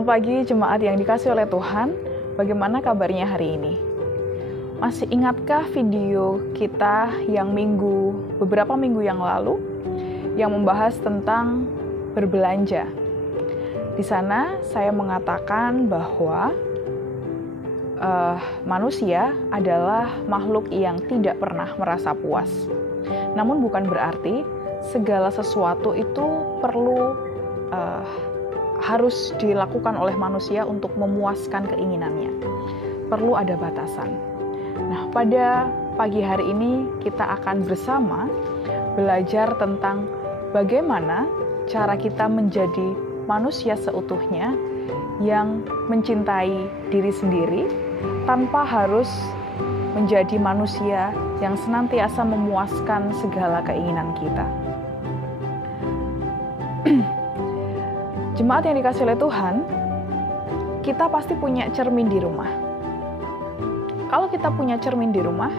Selamat pagi jemaat yang dikasihi oleh Tuhan. Bagaimana kabarnya hari ini? Masih ingatkah video kita yang beberapa minggu yang lalu yang membahas tentang berbelanja? Di sana saya mengatakan bahwa manusia adalah makhluk yang tidak pernah merasa puas. Namun bukan berarti segala sesuatu itu harus dilakukan oleh manusia untuk memuaskan keinginannya. Perlu ada batasan. Nah, pada pagi hari ini kita akan bersama belajar tentang bagaimana cara kita menjadi manusia seutuhnya yang mencintai diri sendiri tanpa harus menjadi manusia yang senantiasa memuaskan segala keinginan kita. Jemaat yang dikasihi oleh Tuhan, kita pasti punya cermin di rumah. Kalau kita punya cermin di rumah,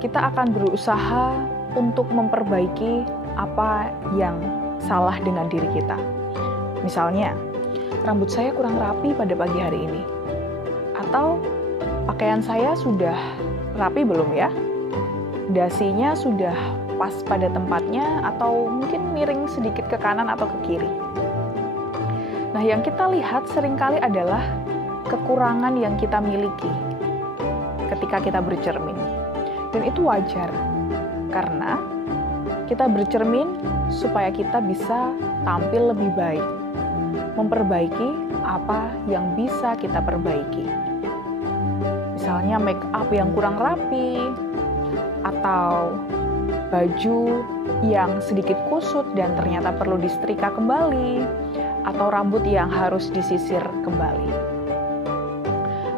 kita akan berusaha untuk memperbaiki apa yang salah dengan diri kita. Misalnya, rambut saya kurang rapi pada pagi hari ini. Atau pakaian saya sudah rapi belum ya? Dasinya sudah pas pada tempatnya atau mungkin miring sedikit ke kanan atau ke kiri. Nah, yang kita lihat seringkali adalah kekurangan yang kita miliki ketika kita bercermin. Dan itu wajar, karena kita bercermin supaya kita bisa tampil lebih baik, memperbaiki apa yang bisa kita perbaiki. Misalnya make up yang kurang rapi, atau baju yang sedikit kusut dan ternyata perlu disetrika kembali, atau rambut yang harus disisir kembali.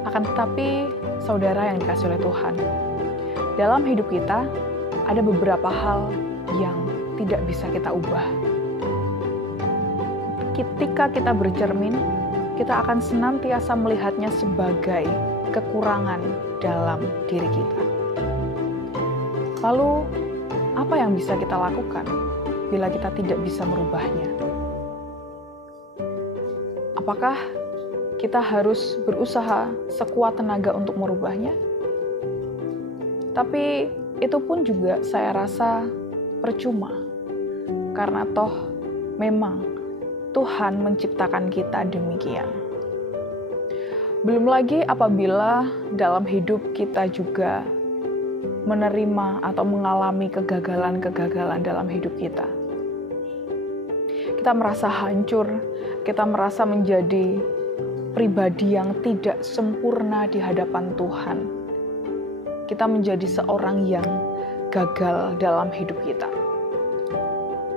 Akan tetapi, saudara yang dikasihi oleh Tuhan, dalam hidup kita ada beberapa hal yang tidak bisa kita ubah. Ketika kita bercermin, kita akan senantiasa melihatnya sebagai kekurangan dalam diri kita. Lalu, apa yang bisa kita lakukan bila kita tidak bisa merubahnya? Apakah kita harus berusaha sekuat tenaga untuk merubahnya? Tapi itu pun juga saya rasa percuma, karena toh memang Tuhan menciptakan kita demikian. Belum lagi apabila dalam hidup kita juga menerima atau mengalami kegagalan-kegagalan dalam hidup kita. Kita merasa hancur, kita merasa menjadi pribadi yang tidak sempurna di hadapan Tuhan. Kita menjadi seorang yang gagal dalam hidup kita.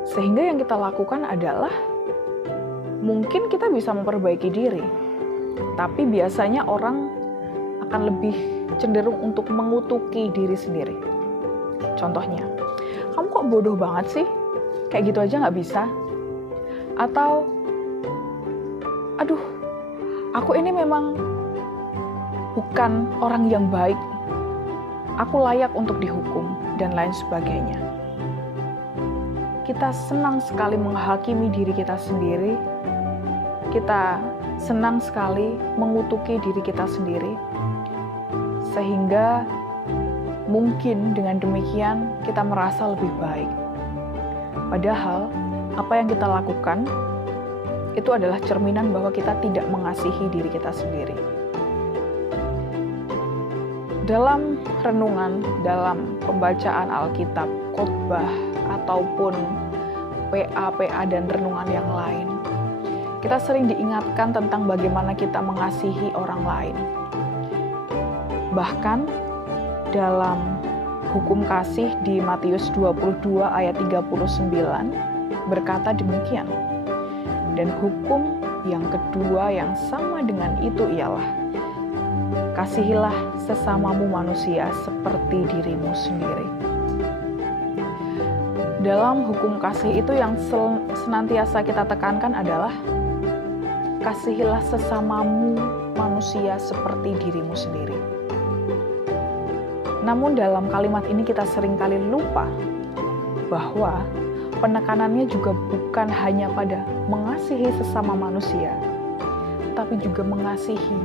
Sehingga yang kita lakukan adalah, mungkin kita bisa memperbaiki diri, tapi biasanya orang akan lebih cenderung untuk mengutuki diri sendiri. Contohnya, kamu kok bodoh banget sih? Kayak gitu aja nggak bisa? Atau, aduh, aku ini memang bukan orang yang baik. Aku layak untuk dihukum, dan lain sebagainya. Kita senang sekali menghakimi diri kita sendiri. Kita senang sekali mengutuki diri kita sendiri. Sehingga mungkin dengan demikian kita merasa lebih baik. Padahal apa yang kita lakukan itu adalah cerminan bahwa kita tidak mengasihi diri kita sendiri. Dalam renungan, dalam pembacaan Alkitab, khotbah, ataupun PA dan renungan yang lain, kita sering diingatkan tentang bagaimana kita mengasihi orang lain. Bahkan dalam hukum kasih di Matius 22 ayat 39 berkata demikian. Dan hukum yang kedua yang sama dengan itu ialah, kasihilah sesamamu manusia seperti dirimu sendiri. Dalam hukum kasih itu yang senantiasa kita tekankan adalah, kasihilah sesamamu manusia seperti dirimu sendiri. Namun dalam kalimat ini kita seringkali lupa bahwa penekanannya juga bukan hanya pada mengasihi sesama manusia, tapi juga mengasihi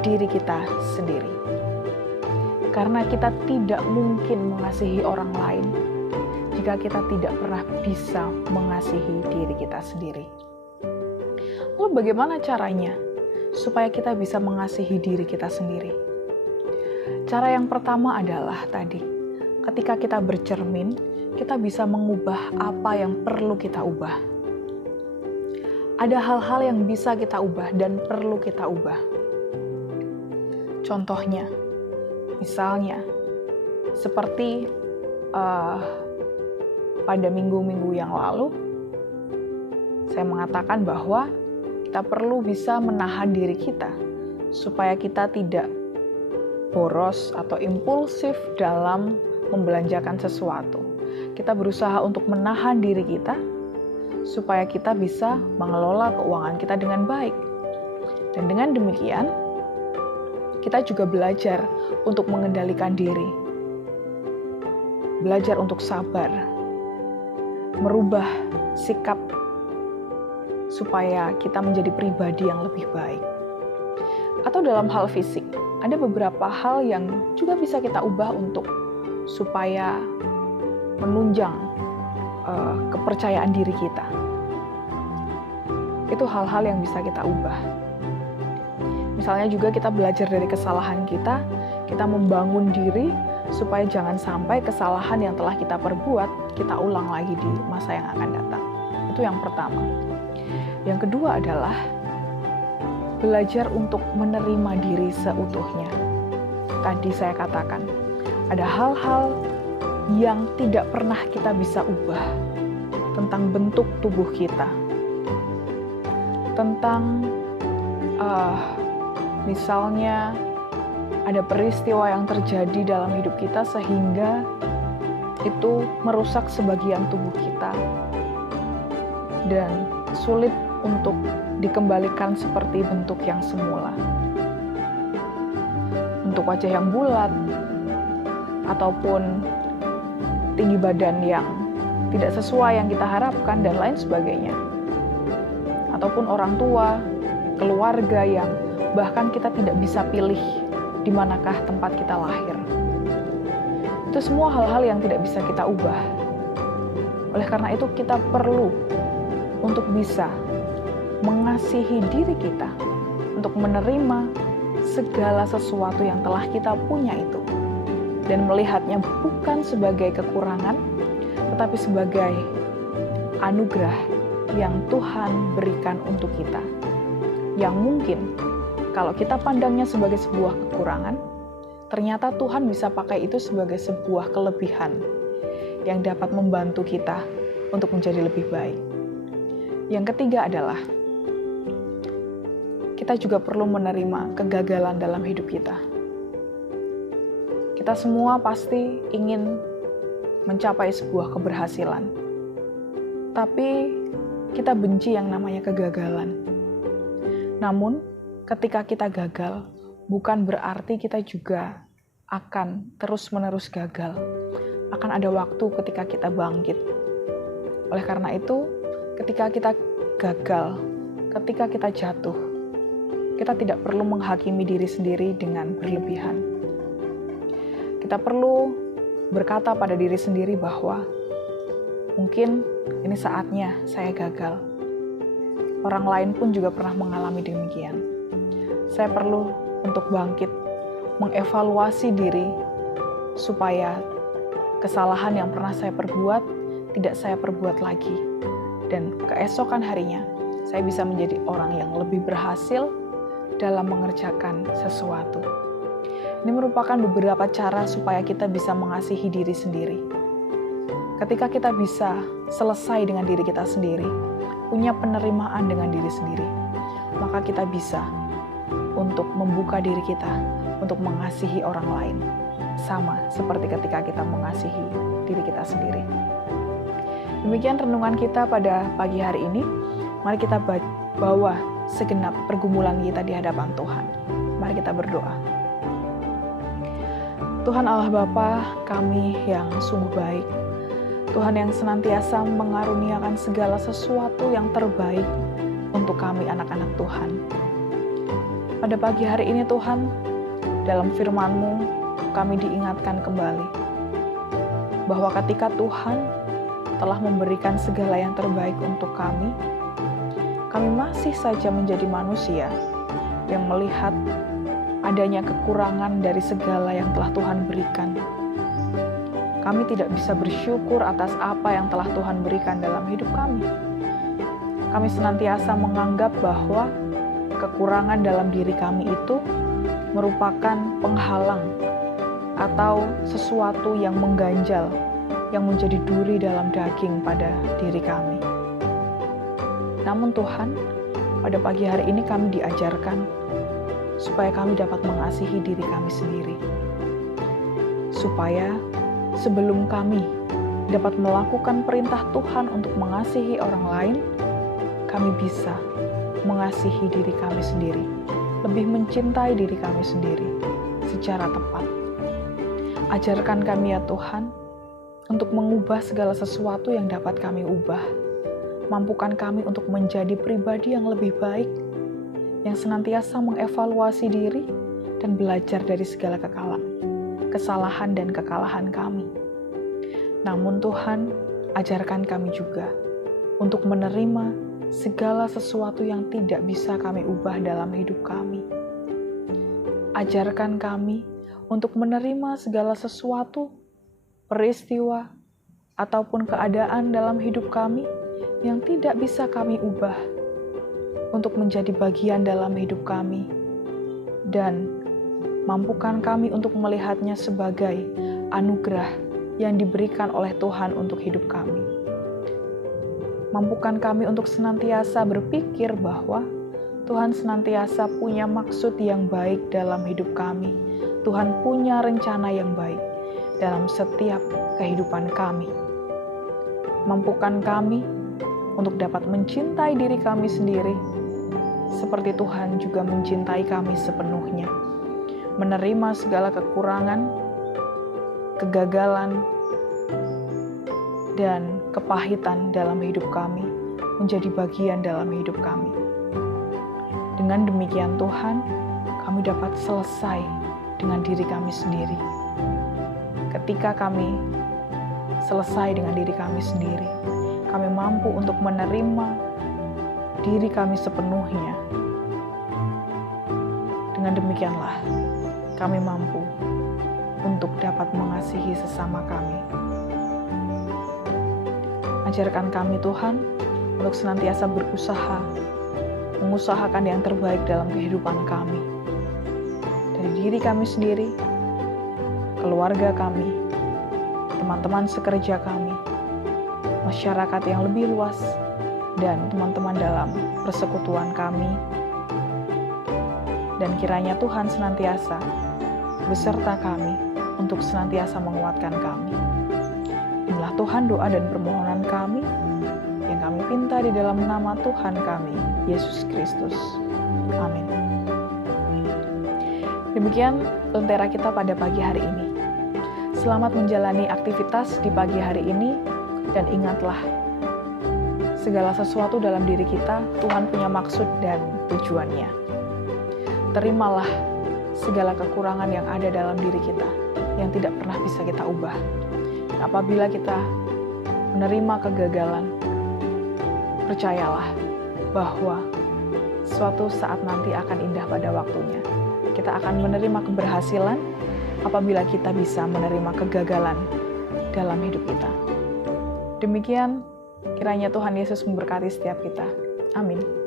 diri kita sendiri. Karena kita tidak mungkin mengasihi orang lain jika kita tidak pernah bisa mengasihi diri kita sendiri. Lalu bagaimana caranya supaya kita bisa mengasihi diri kita sendiri? Cara yang pertama adalah tadi, ketika kita bercermin, kita bisa mengubah apa yang perlu kita ubah. Ada hal-hal yang bisa kita ubah dan perlu kita ubah. Contohnya, misalnya, seperti pada minggu-minggu yang lalu, saya mengatakan bahwa kita perlu bisa menahan diri kita supaya kita tidak boros atau impulsif dalam membelanjakan sesuatu. Kita berusaha untuk menahan diri kita supaya kita bisa mengelola keuangan kita dengan baik. Dan dengan demikian, kita juga belajar untuk mengendalikan diri. Belajar untuk sabar, merubah sikap supaya kita menjadi pribadi yang lebih baik. Atau dalam hal fisik, ada beberapa hal yang juga bisa kita ubah untuk supaya menunjang kepercayaan diri kita. Itu hal-hal yang bisa kita ubah. Misalnya juga kita belajar dari kesalahan kita membangun diri supaya jangan sampai kesalahan yang telah kita perbuat, kita ulang lagi di masa yang akan datang. Itu yang pertama. Yang kedua adalah belajar untuk menerima diri seutuhnya. Tadi saya katakan, ada hal-hal yang tidak pernah kita bisa ubah tentang bentuk tubuh kita, tentang misalnya ada peristiwa yang terjadi dalam hidup kita sehingga itu merusak sebagian tubuh kita dan sulit untuk dikembalikan seperti bentuk yang semula. Untuk wajah yang bulat, ataupun tinggi badan yang tidak sesuai yang kita harapkan, dan lain sebagainya. Ataupun orang tua, keluarga yang bahkan kita tidak bisa pilih di manakah tempat kita lahir. Itu semua hal-hal yang tidak bisa kita ubah. Oleh karena itu kita perlu untuk bisa mengasihi diri kita, untuk menerima segala sesuatu yang telah kita punya itu, dan melihatnya bukan sebagai kekurangan, tetapi sebagai anugerah yang Tuhan berikan untuk kita. Yang mungkin kalau kita pandangnya sebagai sebuah kekurangan, ternyata Tuhan bisa pakai itu sebagai sebuah kelebihan yang dapat membantu kita untuk menjadi lebih baik. Yang ketiga adalah kita juga perlu menerima kegagalan dalam hidup kita. Kita semua pasti ingin mencapai sebuah keberhasilan, tapi kita benci yang namanya kegagalan. Namun, ketika kita gagal, bukan berarti kita juga akan terus-menerus gagal. Akan ada waktu ketika kita bangkit. Oleh karena itu, ketika kita gagal, ketika kita jatuh, kita tidak perlu menghakimi diri sendiri dengan berlebihan. Kita perlu berkata pada diri sendiri bahwa mungkin ini saatnya saya gagal. Orang lain pun juga pernah mengalami demikian. Saya perlu untuk bangkit, mengevaluasi diri supaya kesalahan yang pernah saya perbuat tidak saya perbuat lagi. Dan keesokan harinya, saya bisa menjadi orang yang lebih berhasil dalam mengerjakan sesuatu. Ini merupakan beberapa cara supaya kita bisa mengasihi diri sendiri. Ketika kita bisa selesai dengan diri kita sendiri, punya penerimaan dengan diri sendiri, maka kita bisa untuk membuka diri kita untuk mengasihi orang lain, sama seperti ketika kita mengasihi diri kita sendiri. Demikian renungan kita pada pagi hari ini. Mari kita bawa segenap pergumulan kita di hadapan Tuhan. Mari kita berdoa. Tuhan Allah Bapa, kami yang sungguh baik, Tuhan yang senantiasa mengaruniakan segala sesuatu yang terbaik untuk kami anak-anak Tuhan. Pada pagi hari ini Tuhan, dalam firman-Mu kami diingatkan kembali bahwa ketika Tuhan telah memberikan segala yang terbaik untuk kami masih saja menjadi manusia yang melihat adanya kekurangan dari segala yang telah Tuhan berikan. Kami tidak bisa bersyukur atas apa yang telah Tuhan berikan dalam hidup kami. Kami senantiasa menganggap bahwa kekurangan dalam diri kami itu merupakan penghalang atau sesuatu yang mengganjal, yang menjadi duri dalam daging pada diri kami. Namun Tuhan, pada pagi hari ini kami diajarkan supaya kami dapat mengasihi diri kami sendiri. Supaya sebelum kami dapat melakukan perintah Tuhan untuk mengasihi orang lain, kami bisa mengasihi diri kami sendiri, lebih mencintai diri kami sendiri secara tepat. Ajarkan kami ya Tuhan, untuk mengubah segala sesuatu yang dapat kami ubah. Mampukan kami untuk menjadi pribadi yang lebih baik, yang senantiasa mengevaluasi diri dan belajar dari segala kesalahan dan kekalahan kami. Namun Tuhan, ajarkan kami juga untuk menerima segala sesuatu yang tidak bisa kami ubah dalam hidup kami. Ajarkan kami untuk menerima segala sesuatu, peristiwa, ataupun keadaan dalam hidup kami yang tidak bisa kami ubah untuk menjadi bagian dalam hidup kami, dan mampukan kami untuk melihatnya sebagai anugerah yang diberikan oleh Tuhan untuk hidup kami. Mampukan kami untuk senantiasa berpikir bahwa Tuhan senantiasa punya maksud yang baik dalam hidup kami. Tuhan punya rencana yang baik dalam setiap kehidupan kami. Mampukan kami untuk dapat mencintai diri kami sendiri, seperti Tuhan juga mencintai kami sepenuhnya. Menerima segala kekurangan, kegagalan, dan kepahitan dalam hidup kami menjadi bagian dalam hidup kami. Dengan demikian Tuhan, kami dapat selesai dengan diri kami sendiri. Ketika kami selesai dengan diri kami sendiri, kami mampu untuk menerima diri kami sepenuhnya. Dengan demikianlah, kami mampu untuk dapat mengasihi sesama kami. Ajarkan kami Tuhan untuk senantiasa berusaha, mengusahakan yang terbaik dalam kehidupan kami. Dari diri kami sendiri, keluarga kami, teman-teman sekerja kami, masyarakat yang lebih luas, dan teman-teman dalam persekutuan kami. Dan kiranya Tuhan senantiasa beserta kami untuk senantiasa menguatkan kami. Inilah Tuhan doa dan permohonan kami yang kami pinta di dalam nama Tuhan kami, Yesus Kristus. Amin. Demikian lentera kita pada pagi hari ini. Selamat menjalani aktivitas di pagi hari ini, dan ingatlah, segala sesuatu dalam diri kita, Tuhan punya maksud dan tujuannya. Terimalah segala kekurangan yang ada dalam diri kita, yang tidak pernah bisa kita ubah. Apabila kita menerima kegagalan, percayalah bahwa suatu saat nanti akan indah pada waktunya. Kita akan menerima keberhasilan apabila kita bisa menerima kegagalan dalam hidup kita. Demikian, kiranya Tuhan Yesus memberkati setiap kita. Amin.